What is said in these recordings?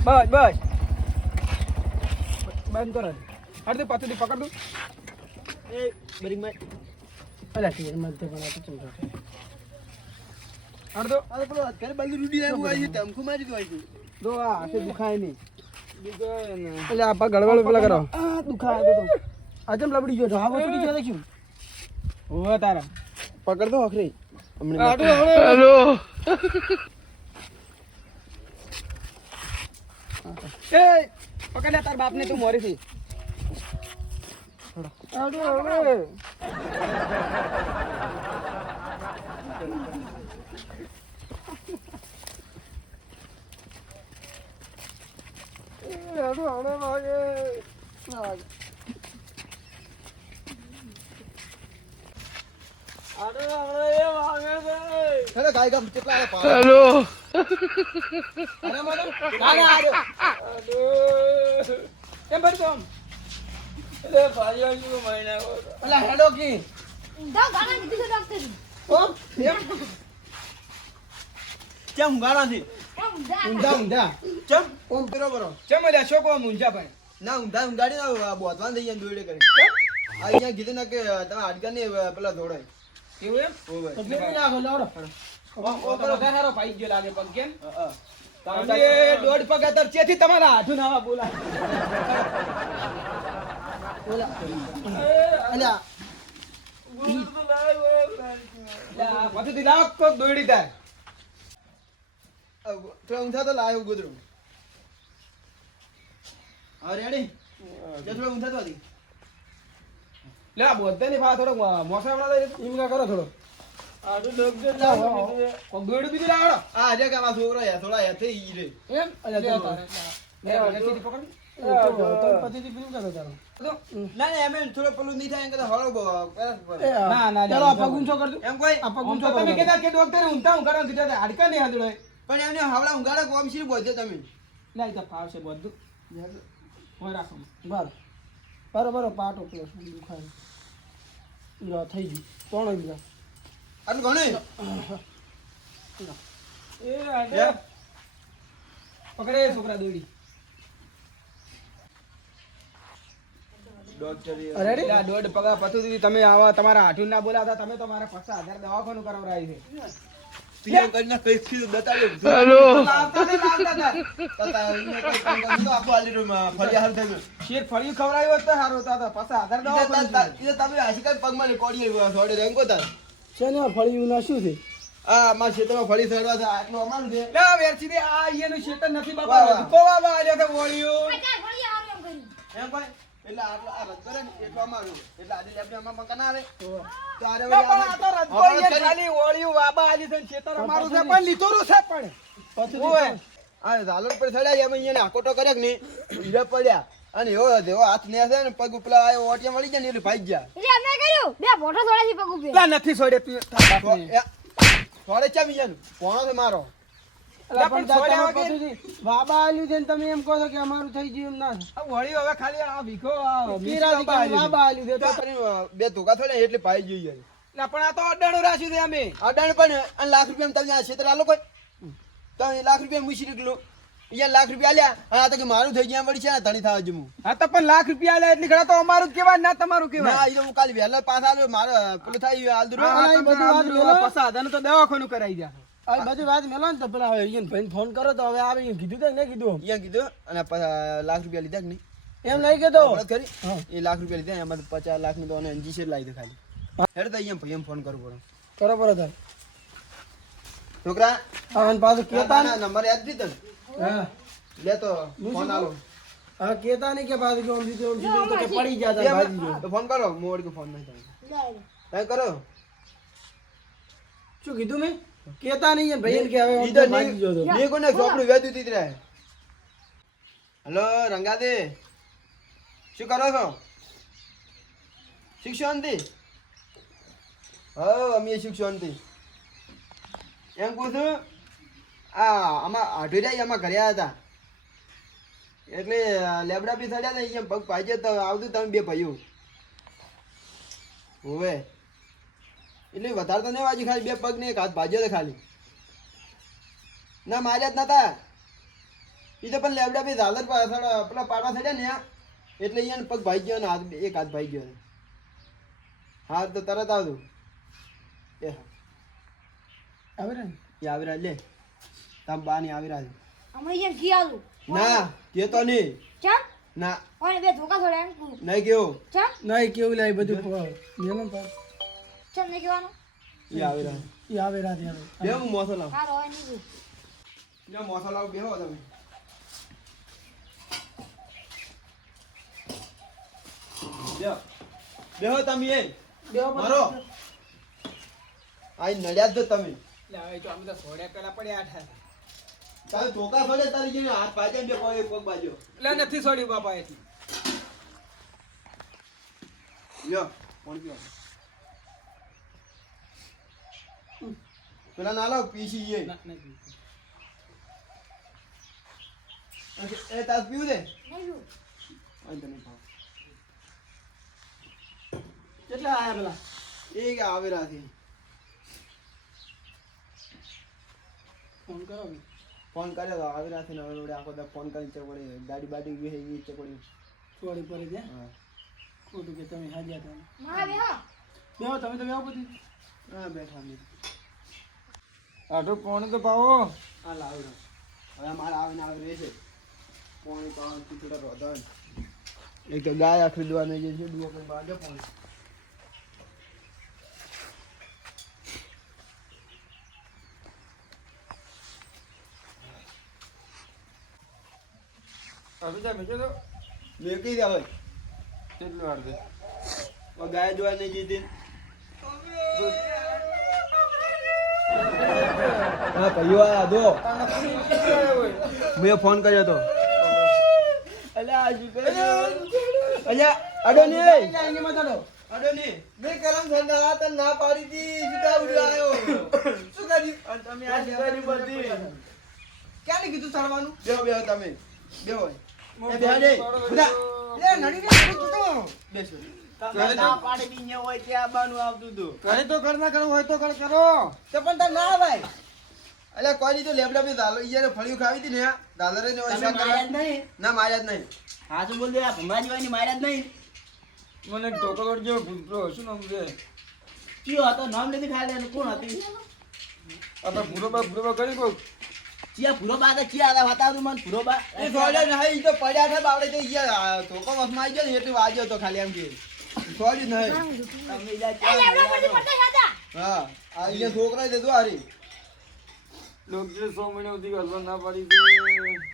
બસ બસ બંધ કરો અડધું પાછું પકડ દઉં એ બરી માં અલા તીર મત પણ આ તો ચમચો અડધો આ પેલો ઘર બાજુ રૂડી આવ્યું આવી ધમકુ મારી દો આવી દો આ હાથે દુખાય નહીં એટલે આપા ગળગળ પેલા કરો આ દુખાય તો આજમ લબડી ગયો હા વસડી ગયો દેખ્યું હોવે તારા પકડ દો આખરી હેલો એ પકડ લે તાર બાપને તું મોરી થી આડો આડો આડો આડો વાગે આડો આડો એ વાગે છે હેલો ગાય ગમ કેટલા આવે પાડો હેલો અરે મોડો આડો આડો કેમ ભરી દો એ ભાઈઓ નું મહિના અલા હેડો કી દા ગાના દીધું ડોક્ટર ઓમ એમ કેમ ગાડા થી ઊંધા ઊંધા ચમ ઓમ બરોબર ચમ લ્યા છોકો મુંજા ભાઈ ના ઊંધા ઊંઘાડી ના બોતવાન થઈ ગયા દોડે કરી આ અહીંયા કીધું ને કે તમે હાડકા ને પેલા દોડાય એવું એમ ઓવે તો ફેર ના ગો લાવડો ઓ કરો ઘારો પાઈ ગયો લાગે પગ કેમ તમે તમે દોઢ પગ અતર ચેથી તમારા હાથું નાવા બોલા અલ્યા પછી લાવ કોક દોડી તાર થોડા ઊંધા તો લાયો ગોદરું હા રેડી જે થોડા ઊંધા તો હતી લે આ બોધે ની ભા થોડો મોસા વડા લઈ એમ કા કરો થોડો આડું ડોક્ટર લાવો કોક દોડી બીજી લાવડો આ આજે કે આ છોકરો યા થોડા યા થઈ ઈ રે એમ અલ્યા તારે મે સીધી પકડ તો પતિથી પીવું કરો તારો ના ના એમ થોડો પેલું નહીં થાય એમ કે હળો ના ના ચાલો આ પગ ઊંચો કરજો એમ કોઈ આ પગ ઊંચો તમે કીધા કે ડોક્ટર ઊંધા હું કરો કીધા હાડકા નહીં હાદડો પણ એમને હવળા ઊંઘાડા કોમ શી બોલજો તમે નહીં તો ફાવશે બધું હોય રાખો બરોબર પાટો પેલો દુખાય ઈરા થઈ ગયું કોણ ઈરા આટલું ઘણું એ આજે પકડે છોકરા દોડી ડોક્ટર રેડી આ દોઢ પગા પતુથી તમે આવા તમારા હાઠું ના બોલાતા તમે તો મારા 50,000 દવાખાનું કરાવરાઈ છે તીયો કરીને કઈ થી બતાવ્યો હેલો લાવતા ને લાવતા તતા એને કોઈ કામ તો આપો આલી રૂમ ફળિયા હાલ થયું શેર ફળિયું ખવરાયો તો હારો તો 50,000 દવાખાનું ઈ તમે આશી કઈ પગમાં કોડી છોડે રંગો તાર છે ને ફળિયું ના શું છે આ માં ખેતરમાં ફળી સડવા છે આટલું અમારું છે લે વેરચી દે આ ઈનું શેતર નથી બાપા કોવા આલ્યો તો વળ્યું અચ્છા ફળી આરામ કરી એમ ભાઈ એટલે આટલો આ રદ કરે ને એટલું અમારું એટલે આજે લેબને અમાર મકાન આવે તો આરે ના પણ આ તો રજકોઈ એ ખાલી વળ્યું વાબા આલી છે શેતર અમારું છે પણ લીધોરું છે પણ પછી ઓય આ ઝાલર પર સડ્યા એમ અહીંયા આકોટો કરે કે નહીં હીરા પડ્યા અને એવો દેવો હાથ ને છે ને પગ ઉપલા આયો ઓટિયા મળી ગયા ને એટલે ભાઈ ગયા એટલે અમે કર્યું બે ફોટો થોડાથી પગ ઉભે લા નથી છોડે તું થોડે ચા બીજાનું કોણો છે મારો પણ છોડ્યા વગર બાબા આલ્યું છે ને તમે એમ કહો છો કે અમારું થઈ ગયું એમ ના આ વળ્યું હવે ખાલી આ ભીખો બાબા આલ્યું છે તો બે ધોકા થોડે એટલે ભાઈ ગઈ યાર લા પણ આ તો અડાણું રાખ્યું છે અમે અડાણ પણ અને લાખ રૂપિયા તમે આ ક્ષેત્ર આલો કોઈ તો લાખ રૂપિયા મૂસી નીકળું અહીંયા લાખ રૂપિયા આલ્યા અને આ તો કે મારું થઈ ગયા વળી છે ને ધણી થવા જમું હા તો પણ લાખ રૂપિયા આલ્યા એટલે ઘણા તો અમારું કેવાય ના તમારું કેવાય ના ઈ હું કાલે વહેલા પાસ આલ્યો મારે પેલું થાય હાલ દૂર બધું તો દવાખાનું કરાઈ જા આ બધી વાત મેલો ને તો પેલા અહીંયા ભાઈને ફોન કરો તો હવે આવે કીધું તો નહીં કીધું અહીંયા કીધું અને લાખ રૂપિયા લીધા કે નહીં એમ નહીં કીધું વાત કરી એ લાખ રૂપિયા લીધા એમાં 50 લાખ નું તો અને 80 લાવી દે ખાલી હેડ તો અહીંયા ભાઈ ફોન કરવો પડે કરો બરો તાર છોકરા આ પાછું કેતા ને નંબર યાદ દીધો હા લે તો ફોન આલો હવે કેતા નહીં કે પાછું કે ઓમ દીધું તો કે પડી ગયા તા ભાજી તો ફોન કરો મોડ કે ફોન નહીં થાય કરો શું કીધું મેં કેતા નહીં ભાઈ કે હવે ઓમ ઈ તો તો ભાજી જો તો ની કોને ચોપડું વેદ્યું તીત રહે હેલો રંગાદે શું કરો છો શિક્ષાંતિ હા અમે શિક્ષાંતિ એમ કહું છું આ આમાં આઢુરિયા આમાં ઘરે આવ્યા હતા એટલે લેબડા બી થયા હતા અહીંયા પગ પાજે તો આવતું તમે બે ભાઈઓ હોવે એટલે વધારે તો નહીં વાજી ખાલી બે પગ ને એક હાથ ભાજ્યો તો ખાલી ના માર્યા જ નતા ઈ તો પણ લેબડા બે ઝાલર પાછળ પેલા પાડવા થયા ને એટલે ઈયાને પગ ભાઈ ગયો ને હાથ એક હાથ ભાઈ ગયો હા તો તરત આવજો એ હા આવે ને એ આવી રહ્યા લે તામ બા ની આવી રહ્યા છે. અમે અહીંયા ઘી આલું ના કે તો નહીં ચમ ના ઓને બે ધોકા છોડ્યા એમ કહું. નહીં કેવું ચમ નહીં કેવું લાય બધું મેલો પર ચમ નહીં કહેવાનું એ આવી રહ્યા ઈ આવે રાત યાર બે હું મોસો લાવ હારો હોય નહીં કહું. લ્યો મોસો લાવ બેહો તમે લ્યો બેહો તમે એ મારો આઈ નડ્યા તો તમે તારે ધોકા પડે તારી જેને હાથ પાજે બે પગ બાજ્યો નથી છોડ્યું બાપા એથી લ્યો કોણ પીવો પેલા ના લાવ પીસી એ એ તાર પીવું દે નહીં પીવું. અંત નહીં ખાવ કેટલા આયા પેલા એ કે આવે રાથી ફોન કરો કે ફોન કર્યો તો આવી રાથી ને હવે આખો દા ફોન કરી ચકડી ગાડી બાડી ગઈ એ ચકડી છોડી પડી દે હા ખોટું કે તમે હાજ્યા હતા મારા બે હા બેહો તમે તો બેહો બધી હા બેઠા મે આટલું પાણી તો પાવો આ લાવ હવે મારે આવીને આવે રહેશે પાણી પાણી ચીચડા રોધન એક તો ગાય ખરીદવા નહીં જે છે દુઓ પર બાજે પાણી અભી મેં તો મેકી દે હવે કેટલી વાર દે ગાય જોવા નહીં જીતી હા કયો દો મેં ફોન કર્યો તો અલ્યા અડો ને આઈને મતાડો અડો ને મેં કરમ સંધા તને ના પાડી દી સીધા ઉડી આવ્યો શું કરી તમે આ કરી બધી ક્યાં કીધું સરવાનું બેહો બેહો તમે બેહો એ બેહો દે ખુદા લે નડી ને તો બેસો ના પાડી દી ને હોય કે આબાનું આવતું તું કઈ તો કર ના કરવું હોય તો કર કરો તો પણ તાર ના ભાઈ અલ્યા કોઈ તો લેબડા બે દાલો ઈયારે ફળિયું ખાવી હતી ને દાલરે ને ઓછા કરવા ના માર્યા જ નહીં હાચું બોલ દે આ ભમરા જીવાની માર્યા જ નહીં મને એક ધોકો કરજો ભૂતરો શું નામ છે કયો હતો નામ નથી ખાઈ લેવાનું કોણ હતી આપણે ભૂરો કરી કહું ચિયા ભૂરો બા હતા ચિયા હતા બતાવતું મને ભૂરો બા એ સોડ્યા નહીં ઈ તો પડ્યા છે બાવડે તો ઈયા ધોકો વસમાં આવી ગયો ને એટલે વાગ્યો તો ખાલી એમ કે સોડ્યું નહીં તમે જા એ લેવડા પરથી પડતા હતા. હા આ ઈયા છોકરા દે દો હારી લોકો 100 મહિના સુધી ઘરમાં ના પાડી દે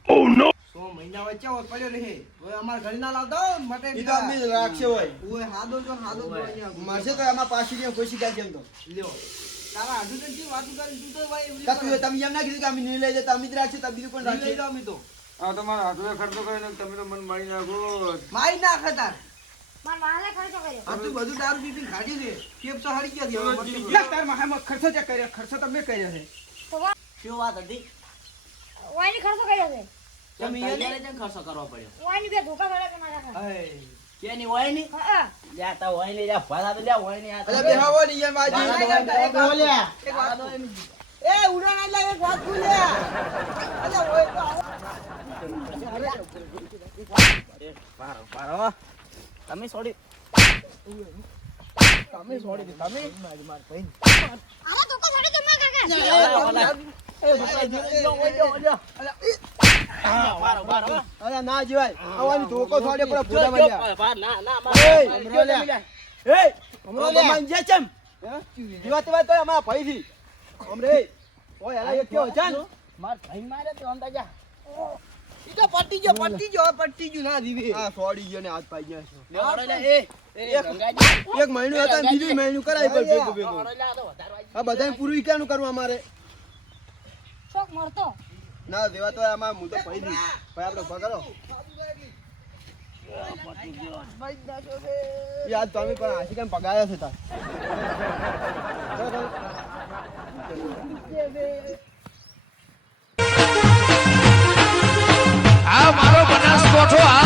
100 મહિના વચ્ચે હોય પડ્યો રહે ઓય અમાર ઘરે ના લાવતા મટે ઈ તો અમે રાખશે હોય ઓય હાદો જો હાદો મારશે તો આમાં પાછી દે કોઈ શીખા કેમ તો લ્યો તારા આધુ તો જી વાતું કરી તું તો ભાઈ તમે એમ ના કીધું કે અમે નહીં લઈ જતા અમે જ રાખશે તમે બીજું પણ રાખી લઈ જાવ અમે તો આ તમારા હાથે ખર્ચો કરીને તમે તો મને મારી નાખો મારી નાખે તાર મારા મારે ખર્ચો કર્યો. આ તું બધું દારૂ પીપી ખાડી દે કેપ તો હરી ગયા તાર મારા ખર્ચો ચેક કર્યો ખર્ચો તમે કર્યો છે તો વા- શું વાત હતી વાયની ખર્ચો કર્યો છે. તમે એને કેમ ખર્ચો કરવો પડ્યો વાયની બે ધોકા છોડ્યા કે મારા ખાતે. કેની હોય ની હા લ્યા તા હોય ની લ્યા ભલા તો લ્યા હોય ની આ અરે બેહાવો ની એમ આજે એ ઉડા ના લાગે વાત ખુલ્યા અરે ઓય તો પારો પારો તમે છોડી તમે છોડી તમે માર ભાઈ આવા ધોકા છોડે તો મારા કાકા. પારો પારો અરે ના જીવાય આવવાની ધોકો થોડે પર ભૂડા બન્યા ના ના અમરો લે એ અમરો લે મંજે ચમ જીવાત વાત તો અમારા ભાઈ થી અમરે ઓય આલા એક કેવો જાન માર ભાઈ મારે તો અંદા જા ઈ તો પટ્ટી ગયો ના દીવી આ સોડી ગયો ને હાથ પાઈ ગયા લે ઓડો લે એ ગંગાજી એક મહિનો હતા ને બીજું મહિનું કરાય પર ભેગું ભેગું ઓડો લે આ તો વધારવા આ બધાને પૂરું ક્યાંનું કરવું અમારે શોક મરતો. ના દેવા તો આમાં હું તો પડી દી ભાઈ આપણે ભગરો યાદ તો અમે પણ આશી કેમ પગાયા છે તાર આ મારો બનાસકોઠો આ